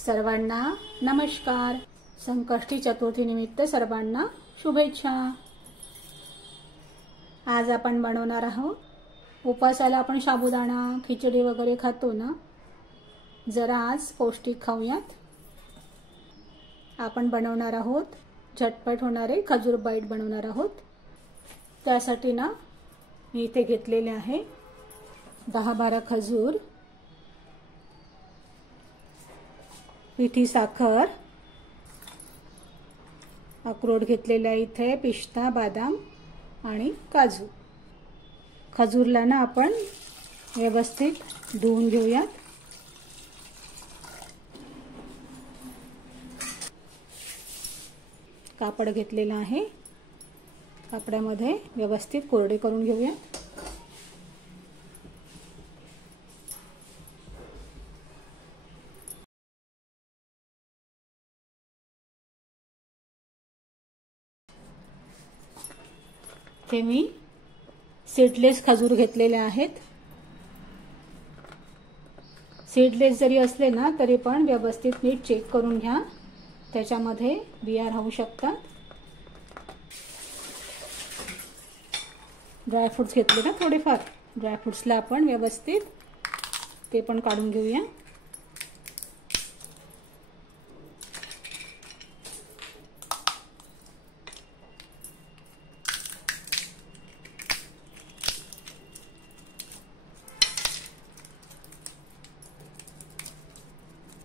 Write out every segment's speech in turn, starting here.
सर्वांना नमस्कार। संकष्टी चतुर्थी निमित्त सर्वांना शुभेच्छा। आज आपण बनवणार आहोत उपवासाला आपण साबुदाणा खिचडी वगैरे खातो ना, जरा आज पौष्टिक खाऊयात। आपण बनवणार आहोत झटपट होणारे खजूर बाईट बनवणार आहोत। त्यासाठी ना मी इथे घेतलेले आहे 10-12 खजूर, पिठी साखर, अक्रोड घेतलेला इथे, पिस्ता, बदाम आणि काजू। खजूरला ना आपण व्यवस्थित धुवून घेऊयात। कापड घेतलेला आहे, कापडामध्ये व्यवस्थित कोरडे करून घेऊयात। हे मी सीडलेस खजूर घेतलेले आहेत। सीडलेस जरी असले ना तरी पण व्यवस्थित नीट चेक करून घ्या, त्याच्यामध्ये बिया राहू शकतात। ड्रायफ्रुट्स घेतले ना थोडेफार, ड्रायफ्रुट्सला आपण व्यवस्थित ते पण काढून घेऊया।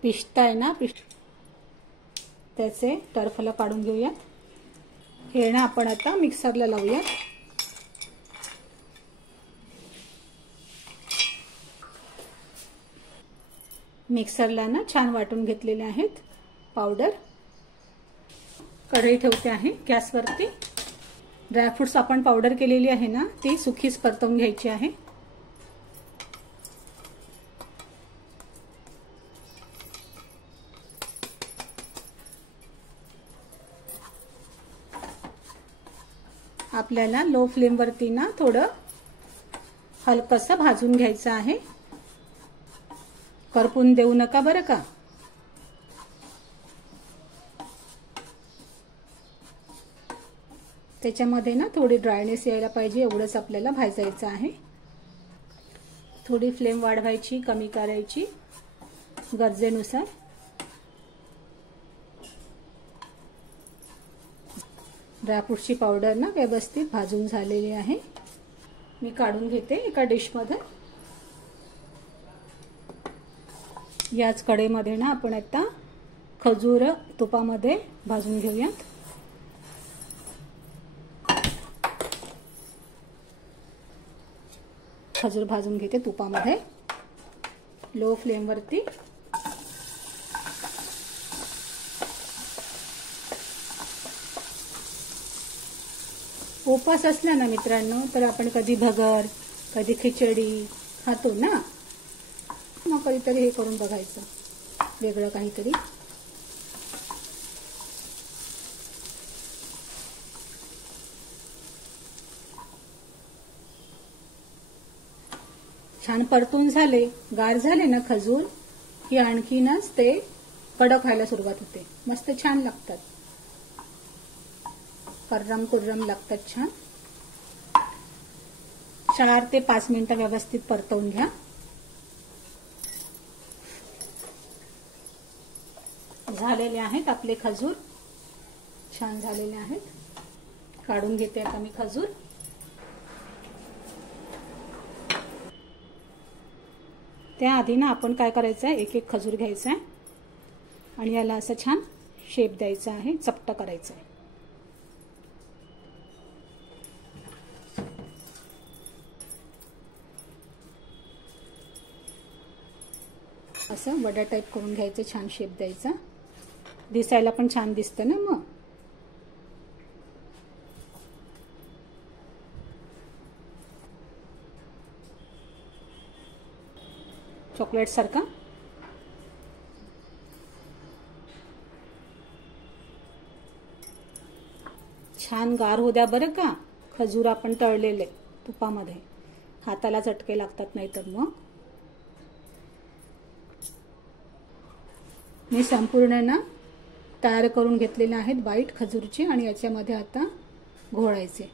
पिस्ता आहे ना, त्याचे टरफल काढून घेऊया। हे ना आपण आता मिक्सरला लावूया। मिक्सरला ना छान वाटून घेतलेले आहेत पावडर। कढई ठेवते आहे गॅसवरती। ड्रायफ्रुट्स आपण पावडर केलेली आहे ना ती सुकीच परतवून घ्यायची आहे। आपल्याला लो फ्लेम वरती ना थोडं हलकसं भाजून घ्यायचं आहे, करपून देऊ नका बरं का। त्याच्यामध्ये ना थोडी ड्रायनेस यायला पाहिजे, एवढंच आपल्याला भाजायचं आहे। थोडी फ्लेम वाढवायची, कमी करायची गरजेनुसार। ड्रायफ्रूटची पावडर ना व्यवस्थित भाजून झालेली आहे। मी काढून घेते एका डिशमध्ये। याच कढईमध्ये ना आपण आता खजूर तुपामध्ये भाजून घेऊयात। खजूर भाजून घेते तुपामध्ये लो फ्लेम वरती। उपवास असला ना मित्रांनो तर आपण कधी भगर, कधी खिचडी खातो ना, मग कधीतरी हे करून बघायचं वेगळं काहीतरी। छान परतून झाले, गार झाले ना खजूर की आणखीनच ते कडक व्हायला सुरुवात होते। मस्त छान लागतात, कर्रम कुर्रम लागतात छान। 4 ते 5 मिनिटं व्यवस्थित परतवून घ्या। झालेले आहेत आपले खजूर, छान झालेले आहेत। काढून घेते आता मी खजूर। त्याआधी ना आपण काय करायचं आहे, एक एक खजूर घ्यायचा आहे आणि याला असं छान शेप द्यायचा आहे, चपटा करायचा आहे। असं वडा टाइप करून घ्यायचं, छान शेप द्यायचा, दिसायला पण छान दिसतं ना मग। चॉकलेट सारखा। छान गार होऊ द्या बरं का। खजूर आपण तळलेले तुपामध्ये, हाताला चटके लागतात नाहीतर मग। मी संपूर्ण ना तयार करून घेतलेले आहेत बाईट खजूरचे आणि याच्यामध्ये आता घोळायचे.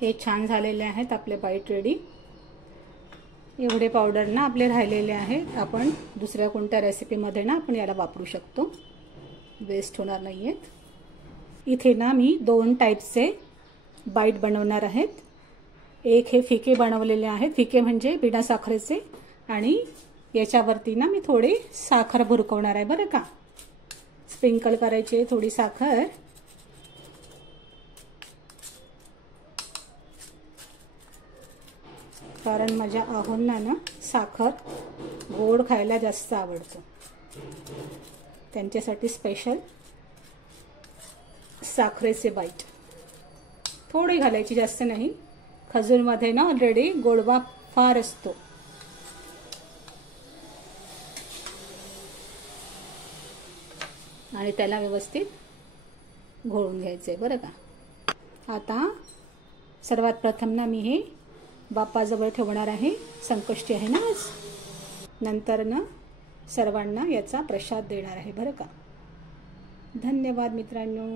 हे छान झालेले आहेत आपले बाईट रेडी. एवढे पावडर ना आपले राहिलेले आहेत. आपण दुसऱ्या कोणत्या रेसिपीमध्ये ना आपण याला वापरू शकतो, वेस्ट होणार नाही आहेत. इथे ना मी 2 टाईपचे बाईट बनवणार आहेत. एक हे फिके बनवलेले आहेत, फिके म्हणजे बिना साखरेचे, आणि याच्यावरती ना मी थोडी साखर भुरकवणार आहे बरं का. स्प्रिंकल करायचे थोडी साखर. कारण माझ्या आहोंना ना साखर गोड खायला जास्त आवडतं, त्यांच्यासाठी स्पेशल साखरेचे बाईट. थोडी घालायची, जास्त नाही. खजूरमध्ये ना ऑलरेडी गोडवा फार असतो. आणि त्याला व्यवस्थित घोळून घ्यायचे बरं का. आता सर्वात प्रथम ना मी हे बाप्पाजवळ ठेवणार आहे. संकष्टी आहे ना आज. नंतर ना सर्वांना याचा प्रसाद देणार आहे बरं का. धन्यवाद मित्रांनो.